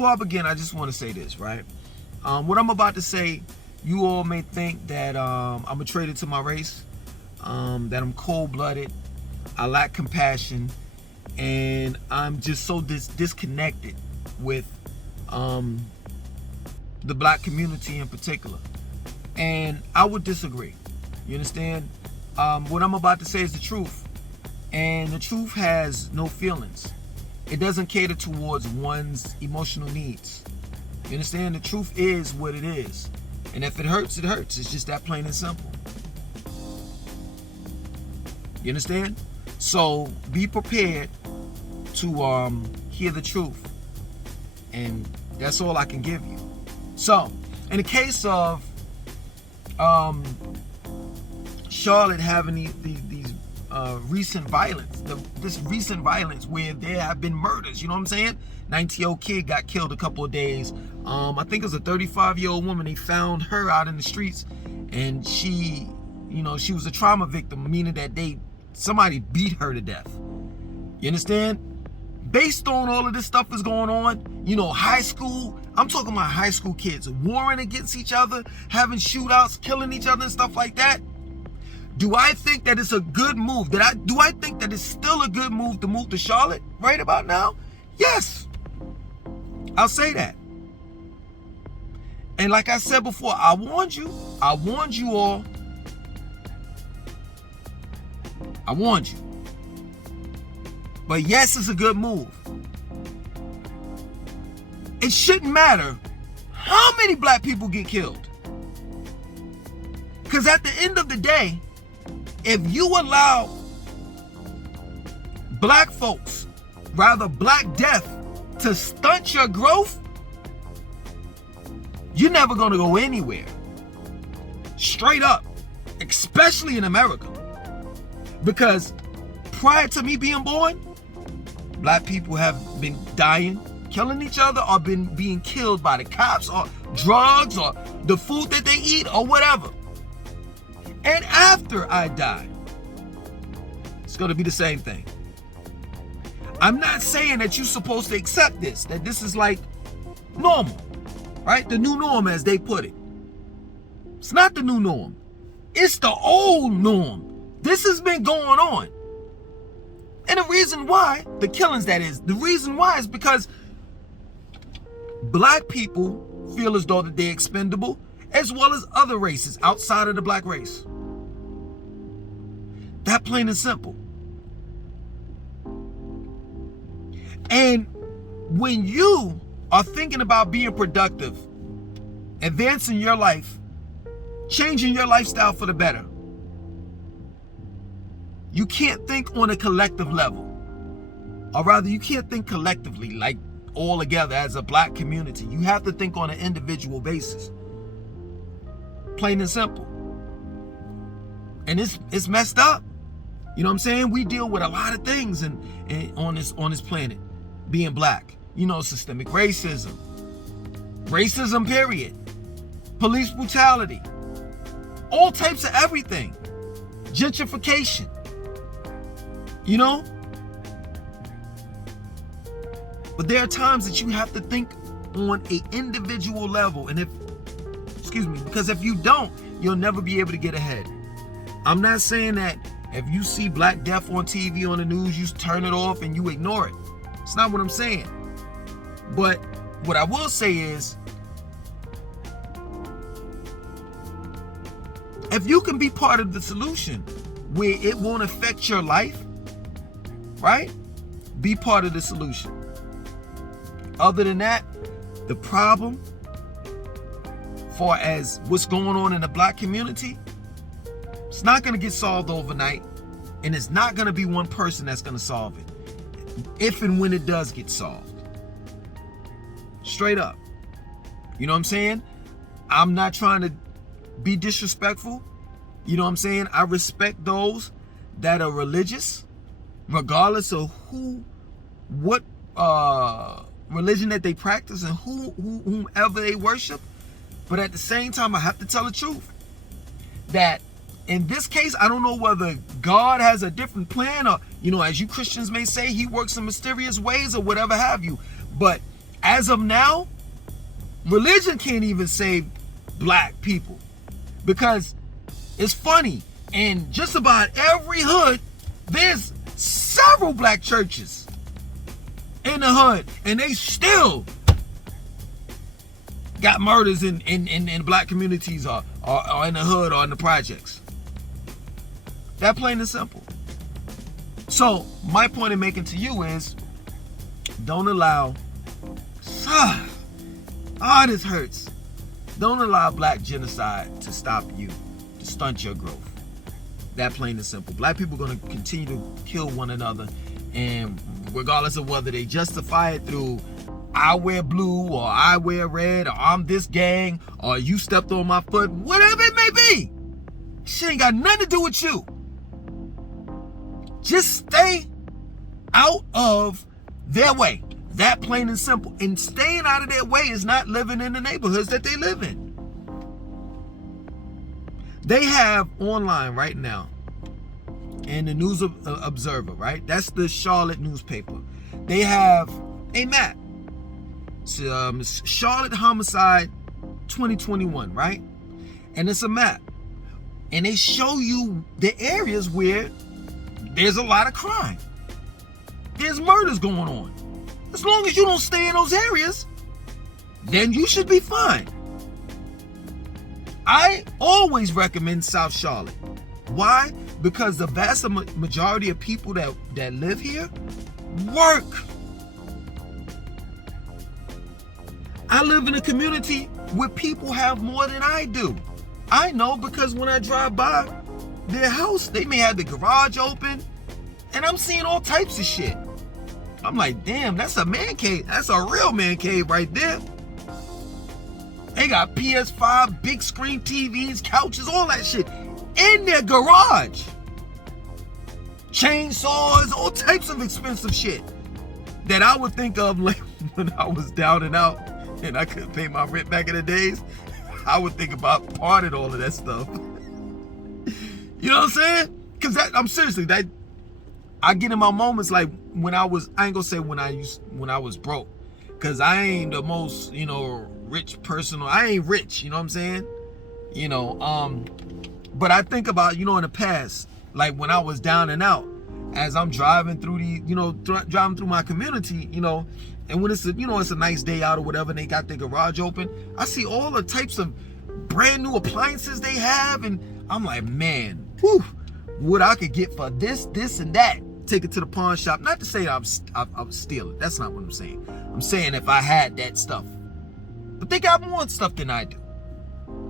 before I begin, I just want to say this, right? What I'm about to say, you all may think that I'm a traitor to my race, that I'm cold-blooded, I lack compassion, and I'm just so disconnected with the black community in particular. And I would disagree. You understand? What I'm about to say is the truth. And the truth has no feelings. It doesn't cater towards one's emotional needs. You understand? The truth is what it is. And if it hurts, it hurts. It's just that plain and simple. You understand? So be prepared to hear the truth. And that's all I can give you. So, in the case of Charlotte having these recent violence, this recent violence where there have been murders, you know what I'm saying? 19-year-old kid got killed a couple of days. I think it was a 35-year-old woman. They found her out in the streets, and she was a trauma victim, meaning that somebody beat her to death. You understand? Based on all of this stuff that's going on, high school, I'm talking about high school kids warring against each other, having shootouts, killing each other and stuff like that. Do I think that it's a good move? Do I think that it's still a good move to move to Charlotte right about now? Yes. I'll say that. And like I said before, I warned you all. I warned you. But yes, it's a good move. It shouldn't matter how many black people get killed. Because at the end of the day, if you allow black folks, rather black death, to stunt your growth, you're never going to go anywhere. Straight up. Especially in America. Because prior to me being born, black people have been dying, killing each other, or been being killed by the cops, or drugs, or the food that they eat, or whatever. And after I die, it's going to be the same thing. I'm not saying that you're supposed to accept this, that this is like normal, right? The new norm, as they put it. It's not the new norm. It's the old norm. This has been going on. And the reason why, the killings that is, the reason why is because black people feel as though that they're expendable, as well as other races outside of the black race. That plain and simple. And when you are thinking about being productive, advancing your life, changing your lifestyle for the better, you can't think on a collective level. Or rather, you can't think collectively, like all together as a black community. You have to think on an individual basis. Plain and simple. And it's messed up. You know what I'm saying? We deal with a lot of things on this planet, being black. Systemic racism. Racism, period. Police brutality. All types of everything. Gentrification. But there are times that you have to think on an individual level. And because if you don't, you'll never be able to get ahead. I'm not saying that if you see black death on TV, on the news, you turn it off and you ignore it. It's not what I'm saying. But what I will say is, if you can be part of the solution where it won't affect your life, right? Be part of the solution. Other than that, the problem, far as what's going on in the black community, it's not going to get solved overnight, and it's not going to be one person that's going to solve it, if and when it does get solved. Straight up. You know what I'm saying? I'm not trying to be disrespectful. You know what I'm saying? I respect those that are religious, regardless of what religion that they practice and whomever they worship. But at the same time, I have to tell the truth that in this case, I don't know whether God has a different plan, or, as you Christians may say, he works in mysterious ways or whatever have you. But As of now, religion can't even save black people, because it's funny, in just about every hood, there's several black churches in the hood, and they still got murders in black communities or in the hood or in the projects. That plain and simple. So my point in making to you is, don't allow, this hurts. Don't allow black genocide to stop you, to stunt your growth. That plain and simple. Black people are going to continue to kill one another, and regardless of whether they justify it through I wear blue or I wear red or I'm this gang or you stepped on my foot, whatever it may be, shit ain't got nothing to do with you. Just stay out of their way. That plain and simple. And staying out of their way is not living in the neighborhoods that they live in. They have online right now, in the News Observer, right? That's the Charlotte newspaper. They have a map. It's, Charlotte Homicide 2021, right? And it's a map. And they show you the areas where there's a lot of crime. There's murders going on. As long as you don't stay in those areas, then you should be fine. I always recommend South Charlotte. Why? Because the vast majority of people that live here work. I live in a community where people have more than I do. I know because when I drive by their house, they may have the garage open, and I'm seeing all types of shit. I'm like, damn, that's a man cave. That's a real man cave right there. They got PS5, big screen TVs, couches, all that shit in their garage. Chainsaws, all types of expensive shit that I would think of like when I was down and out and I couldn't pay my rent back in the days. I would think about parting all of that stuff. You know what I'm saying? Because I'm seriously, that I get in my moments like when I ain't gonna say when I was broke, because I ain't the most, rich person. I ain't rich, you know what I'm saying? But I think about, in the past, like when I was down and out, as I'm driving through driving through my community, and when it's a nice day out or whatever, and they got their garage open, I see all the types of brand new appliances they have, and I'm like, man, what I could get for this, and that. Take it to the pawn shop. Not to say I would steal it. That's not what I'm saying. I'm saying if I had that stuff. But they got more stuff than I do.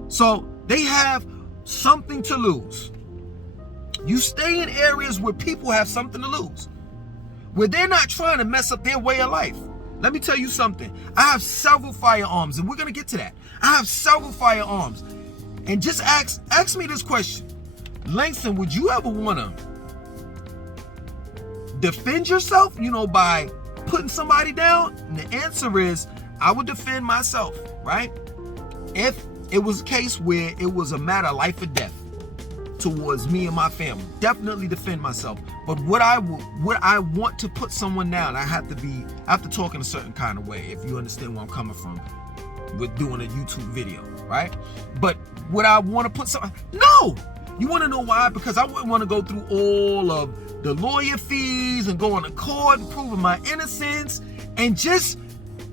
So they have something to lose. You stay in areas where people have something to lose, where they're not trying to mess up their way of life. Let me tell you something. I have several firearms, and we're going to get to that. I have several firearms. And just ask me this question. Langston, would you ever want to defend yourself, by putting somebody down? And the answer is, I would defend myself, right? If it was a case where it was a matter of life or death towards me and my family, definitely defend myself. But what I want to put someone down, I have to talk in a certain kind of way, if you understand where I'm coming from with doing a YouTube video, right? But would I want to put someone? No! You want to know why? Because I wouldn't want to go through all of the lawyer fees and going to court and proving my innocence and just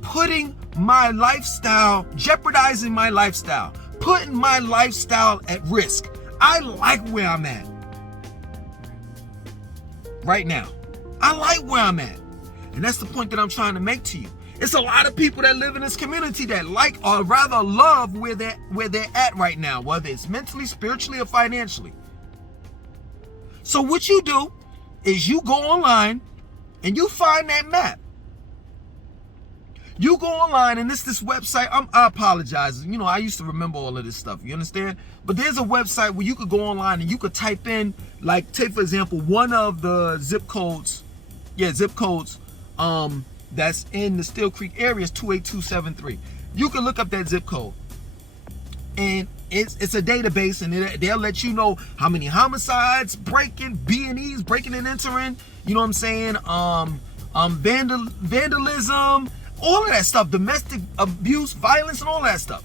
putting my lifestyle, jeopardizing my lifestyle, putting my lifestyle at risk. I like where I'm at right now. I like where I'm at. And that's the point that I'm trying to make to you. It's a lot of people that live in this community that like or rather love where they're at right now, whether it's mentally, spiritually, or financially. So what you do is you go online and you find that map. You go online and it's this website. I apologize. I used to remember all of this stuff. You understand? But there's a website where you could go online and you could type in, like, take for example, one of the zip codes. That's in the Steel Creek area is 28273. You can look up that zip code, and it's a database, and they'll let you know how many homicides, B&Es, breaking and entering. You know what I'm saying? Vandalism, All of that stuff, domestic abuse, violence, and all that stuff.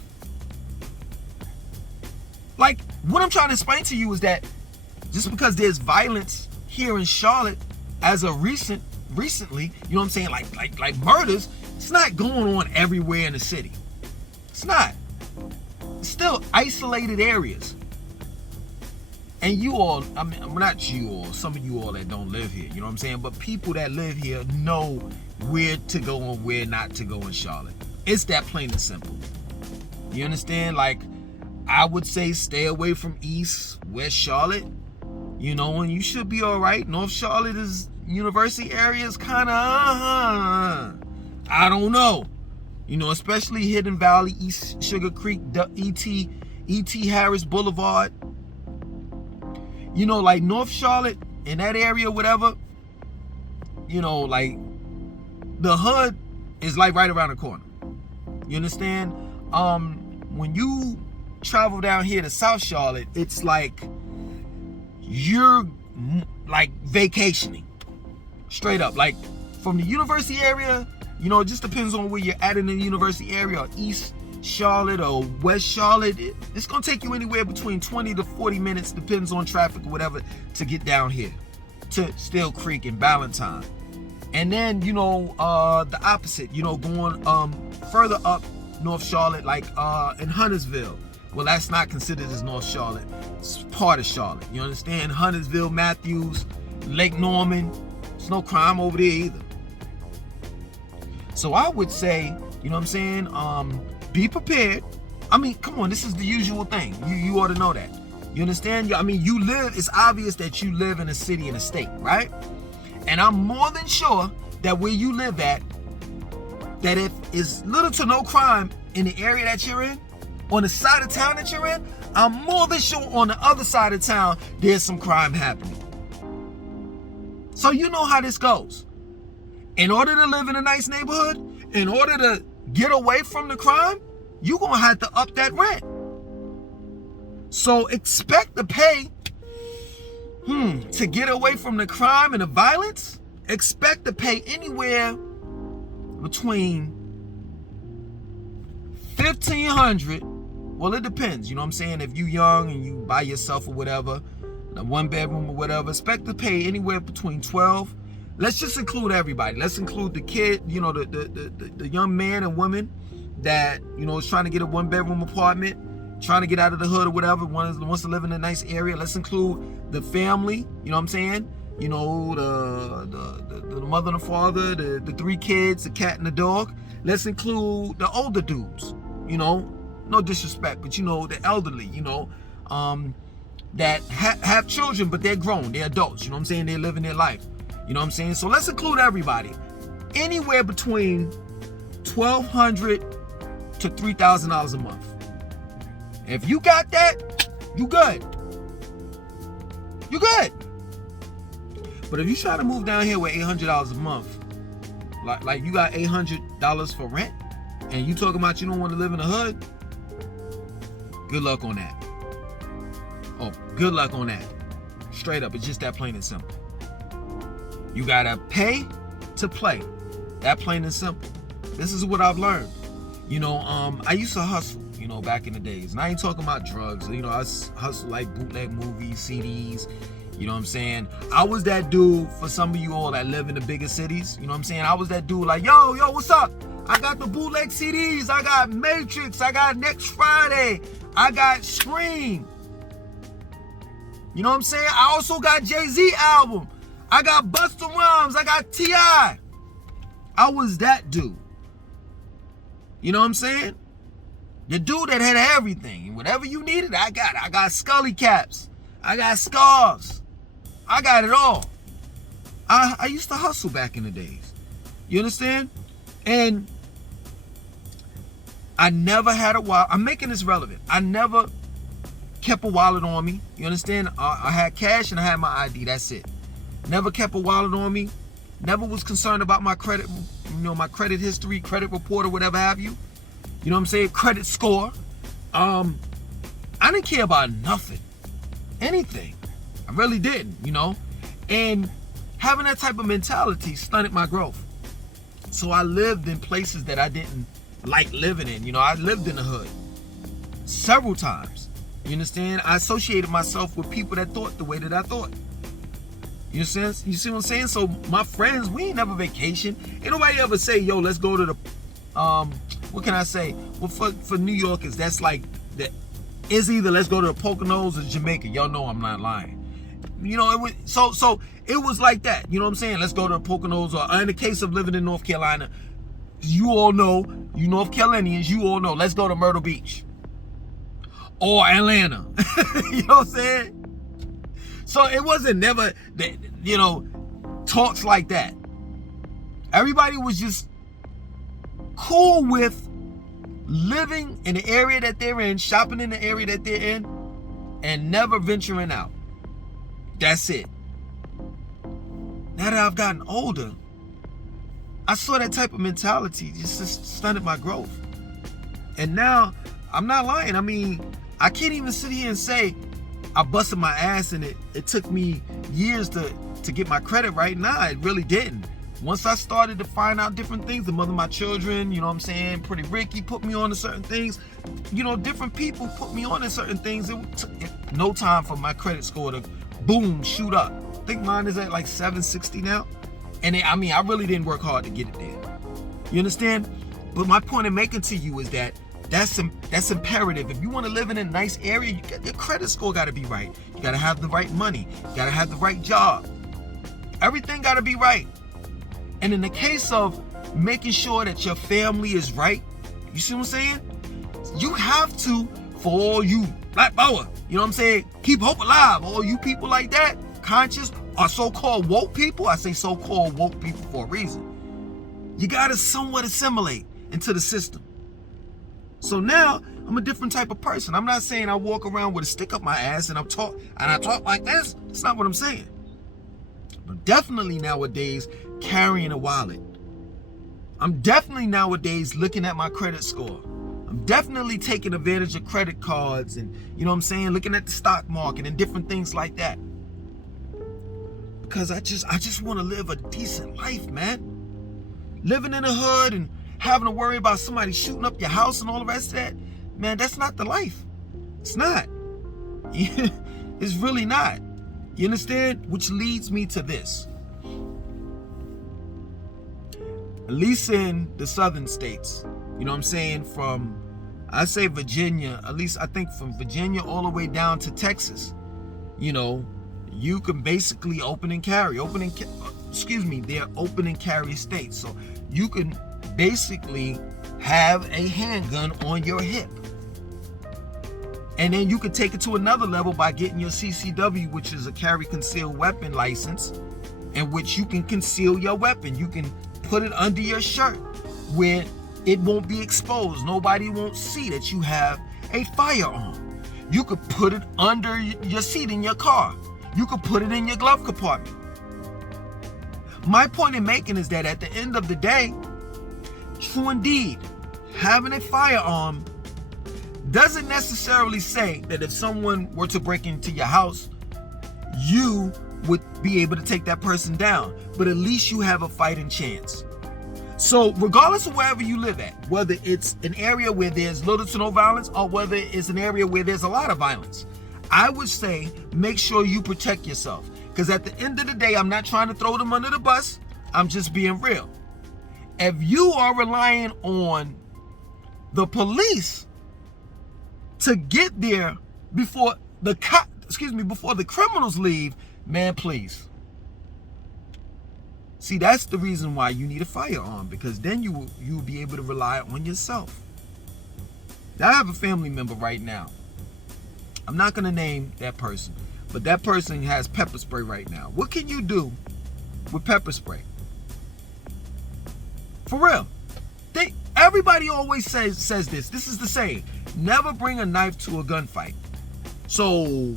Like, what I'm trying to explain to you is that just because there's violence here in Charlotte as of recently, you know what I'm saying, like murders, it's not going on everywhere in the city. It's not. It's still isolated areas. And you all, I mean, not you all, some of you all that don't live here, you know what I'm saying? But people that live here know where to go and where not to go in Charlotte. It's that plain and simple. You understand? Like, I would say stay away from East, West Charlotte. You know, and you should be all right. North Charlotte is, University area is kind of, I don't know. You know, especially Hidden Valley, East Sugar Creek, E.T. Harris Boulevard. You know, like North Charlotte, in that area, whatever, you know, like the hood is like right around the corner. You understand? When you travel down here to South Charlotte, it's like you're like vacationing. Straight up. Like from the university area, you know, it just depends on where you're at in the university area, or East Charlotte or West Charlotte. It's gonna take you anywhere between 20 to 40 minutes, depends on traffic or whatever, to get down here to Still Creek and Ballantyne. And then, you know, the opposite, you know, going further up North Charlotte, like in Huntersville. Well, that's not considered as North Charlotte. It's part of Charlotte. You understand? Huntersville, Matthews, Lake Norman. There's no crime over there either. So I would say, you know what I'm saying? Be prepared. I mean, come on, this is the usual thing. You ought to know that. You understand? I mean, you live, it's obvious that you live in a city and a state, right? And I'm more than sure that where you live at, that if it's little to no crime in the area that you're in, on the side of town that you're in, I'm more than sure on the other side of town, there's some crime happening. So you know how this goes. In order to live in a nice neighborhood, in order to get away from the crime, you're going to have to up that rent. So expect to pay, to get away from the crime and the violence, expect to pay anywhere between $1,500. Well, it depends, you know what I'm saying? If you young and you by yourself or whatever, a 1-bedroom or whatever, expect to pay anywhere between 12. Let's just include everybody. Let's include the kid, you know, the young man and woman that, you know, is trying to get a 1-bedroom apartment, trying to get out of the hood or whatever, wants to live in a nice area. Let's include the family, you know what I'm saying? You know, the mother and the father, the 3 kids, the cat and the dog. Let's include the older dudes, you know, no disrespect, but you know, the elderly, you know, that have children, but they're grown, they're adults, you know what I'm saying? They're living their life. You know what I'm saying? So let's include everybody. Anywhere between $1,200 to $3,000 a month. If you got that, you good. You good. But if you try to move down here with $800 a month, like you got $800 for rent, and you talking about you don't want to live in the hood, good luck on that. Oh, good luck on that. Straight up, it's just that plain and simple. You gotta pay to play. That plain and simple. This is what I've learned. You know, I used to hustle, you know, back in the days. And I ain't talking about drugs. You know, I hustle like bootleg movies, CDs. You know what I'm saying? I was that dude for some of you all that live in the bigger cities. You know what I'm saying? I was that dude like, yo, what's up? I got the bootleg CDs. I got Matrix. I got Next Friday. I got Scream. You know what I'm saying? I also got Jay-Z album. I got Busta Rhymes. I got T.I. I was that dude. You know what I'm saying? The dude that had everything. Whatever you needed, I got it. I got Scully caps. I got scarves. I got it all. I used to hustle back in the days. You understand? And I never had a wallet. I'm making this relevant. I never kept a wallet on me. You understand? I had cash and I had my ID. That's it. Never kept a wallet on me. Never was concerned about my credit, you know, my credit history, credit report, or whatever have you. You know what I'm saying? Credit score. I didn't care about nothing. Anything. I really didn't, you know? And having that type of mentality stunted my growth. So I lived in places that I didn't like living in. You know, I lived in the hood several times. You understand? I associated myself with people that thought the way that I thought. You understand? You see what I'm saying? So my friends, we ain't never vacation. Ain't nobody ever say, yo, let's go to the, what can I say? Well, for New Yorkers, that's like, it's either let's go to the Poconos or Jamaica. Y'all know I'm not lying. You know, it was, so it was like that. You know what I'm saying? Let's go to the Poconos, or in the case of living in North Carolina, you all know, you North Carolinians, you all know, let's go to Myrtle Beach or Atlanta. You know what I'm saying? So it wasn't never, you know, talks like that. Everybody was just cool with living in the area that they're in, shopping in the area that they're in, and never venturing out. That's it. Now that I've gotten older, I saw that type of mentality just stunted my growth. And now, I'm not lying. I mean, I can't even sit here and say I busted my ass and it took me years to get my credit right. Nah, it really didn't. Once I started to find out different things, the mother of my children, you know what I'm saying, Pretty Ricky put me on to certain things. You know, different people put me on to certain things. It took no time for my credit score to boom, shoot up. I think mine is at like 760 now. And I mean, I really didn't work hard to get it there. You understand? But my point I'm making to you is that that's imperative. If you want to live in a nice area, your credit score got to be right. You got to have the right money. You got to have the right job. Everything got to be right. And in the case of making sure that your family is right, you see what I'm saying? You have to, for all you Black Power, you know what I'm saying? Keep hope alive. All you people like that, conscious, or so-called woke people, I say so-called woke people for a reason. You got to somewhat assimilate into the system. So now, I'm a different type of person. I'm not saying I walk around with a stick up my ass and I talk like this. That's not what I'm saying. But definitely nowadays, carrying a wallet. I'm definitely nowadays looking at my credit score. I'm definitely taking advantage of credit cards and, you know what I'm saying, looking at the stock market and different things like that. Because I just want to live a decent life, man. Living in the hood and having to worry about somebody shooting up your house and all the rest of that, man, that's not the life. It's not. It's really not. You understand? Which leads me to this. At least in the southern states, you know what I'm saying, from, I say Virginia, at least I think from Virginia all the way down to Texas, you know, you can basically open and carry. They're open and carry states. So you can basically have a handgun on your hip. And then you can take it to another level by getting your CCW, which is a carry concealed weapon license, in which you can conceal your weapon. You can put it under your shirt where it won't be exposed. Nobody won't see that you have a firearm. You could put it under your seat in your car. You could put it in your glove compartment. My point in making is that at the end of the day, true indeed, having a firearm doesn't necessarily say that if someone were to break into your house, you would be able to take that person down, but at least you have a fighting chance. So regardless of wherever you live at, whether it's an area where there's little to no violence or whether it's an area where there's a lot of violence, I would say make sure you protect yourself. Because at the end of the day, I'm not trying to throw them under the bus. I'm just being real. If you are relying on the police to get there before the criminals leave, man, please. See, that's the reason why you need a firearm, because then you will be able to rely on yourself. Now, I have a family member right now. I'm not going to name that person, but that person has pepper spray right now. What can you do with pepper spray? For real. Everybody always says this. This is the saying. Never bring a knife to a gunfight. So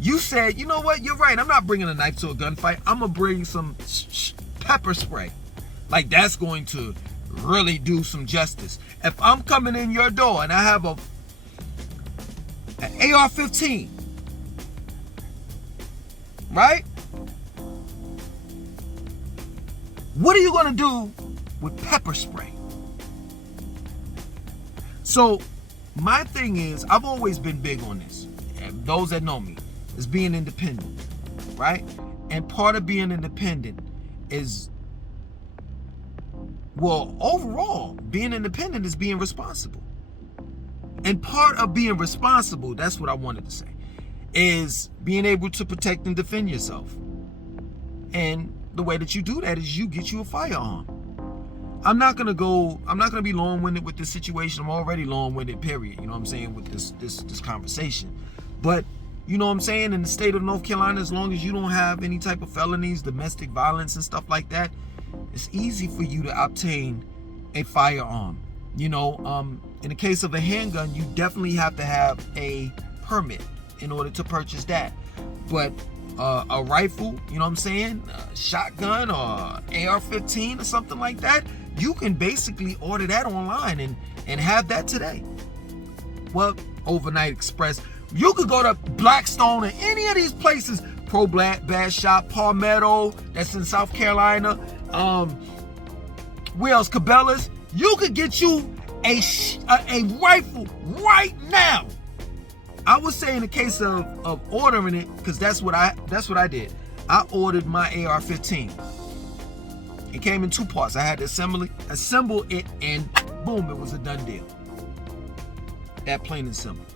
you said, you know what? You're right. I'm not bringing a knife to a gunfight. I'm going to bring some pepper spray. Like, that's going to really do some justice. If I'm coming in your door and I have an AR-15, right? What are you going to do with pepper spray? So my thing is, I've always been big on this. And those that know me, is being independent, right? And part of being independent is, well, overall, being independent is being responsible. And part of being responsible, that's what I wanted to say, is being able to protect and defend yourself. And the way that you do that is you get you a firearm. I'm not gonna be long-winded with this situation. I'm already long-winded, period. You know what I'm saying, with this conversation. But you know what I'm saying, in the state of North Carolina, as long as you don't have any type of felonies, domestic violence and stuff like that, it's easy for you to obtain a firearm. You know, in the case of a handgun, you definitely have to have a permit in order to purchase that. But a rifle, you know what I'm saying, a shotgun or AR-15 or something like that, you can basically order that online and have that today. Well, Overnight Express. You could go to Blackstone or any of these places, Pro Bad Shop, Palmetto, that's in South Carolina, where else, Cabela's. You could get you a rifle right now. I would say in the case of ordering it, because that's what I did. I ordered my AR-15. It came in 2 parts. I had to assemble it, and boom, it was a done deal. That plain and simple.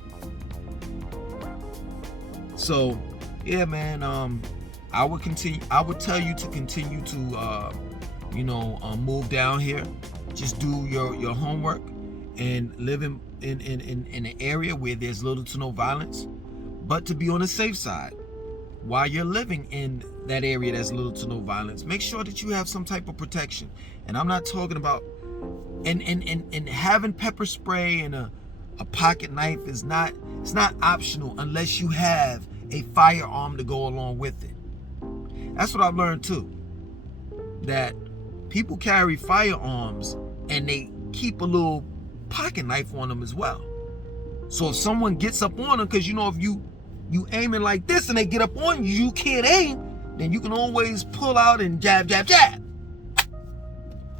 So, yeah, man. I would tell you to continue to, move down here. Just do your homework and live in an area where there's little to no violence, but to be on the safe side. While you're living in that area that's little to no violence, make sure that you have some type of protection. And I'm not talking about and having pepper spray and a pocket knife it's not optional unless you have a firearm to go along with it. That's what I've learned too. That people carry firearms and they keep a little pocket knife on them as well. So if someone gets up on them, because you know if you aiming like this and they get up on you, you can't aim, then you can always pull out and jab, jab, jab.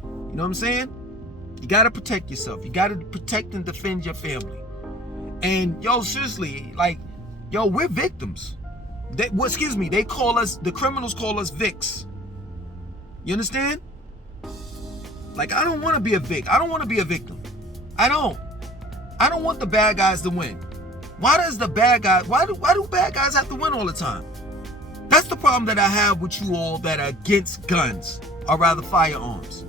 You know what I'm saying? You got to protect yourself. You got to protect and defend your family. And yo, seriously, like, yo, we're victims. The criminals call us Vicks. You understand? Like, I don't want to be a Vic. I don't want to be a victim. I don't want the bad guys to win. Why do bad guys have to win all the time? That's the problem that I have with you all that are against guns, or rather firearms.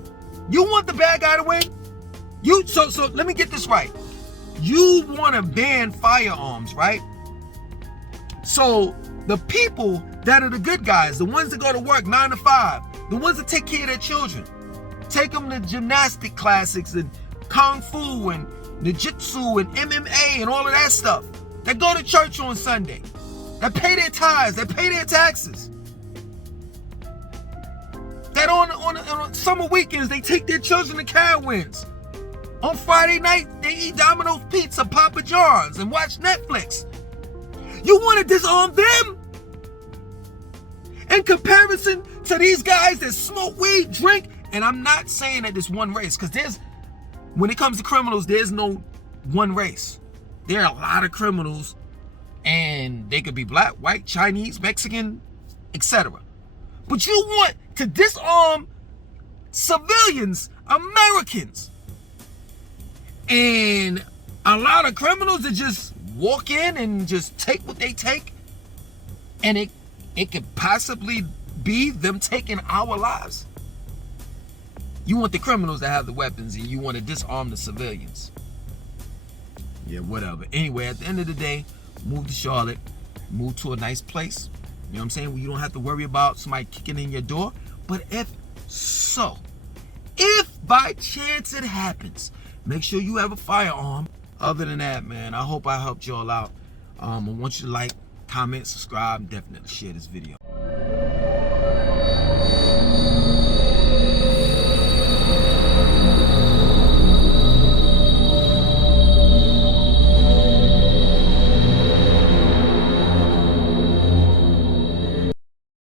You want the bad guy to win? So let me get this right. You want to ban firearms, right? So the people that are the good guys, the ones that go to work 9 to 5, the ones that take care of their children, take them to gymnastic classics and kung fu and jiu-jitsu and MMA and all of that stuff, that go to church on Sunday, that pay their tithes, that pay their taxes, that on summer weekends they take their children to Carowinds. On Friday night they eat Domino's Pizza, Papa John's, and watch Netflix. You want to disarm them in comparison to these guys that smoke weed, drink? And I'm not saying that there's one race, because when it comes to criminals, there's no one race. There are a lot of criminals, and they could be black, white, Chinese, Mexican, etc. But you want to disarm civilians, Americans. And a lot of criminals that just walk in and just take what they take, and it could possibly be them taking our lives. You want the criminals to have the weapons, and you want to disarm the civilians. Yeah, whatever. Anyway, at the end of the day, move to Charlotte, move to a nice place. You know what I'm saying? Where you don't have to worry about somebody kicking in your door. But if by chance it happens, make sure you have a firearm. Other than that, man, I hope I helped y'all out. I want you to like, comment, subscribe, and definitely share this video.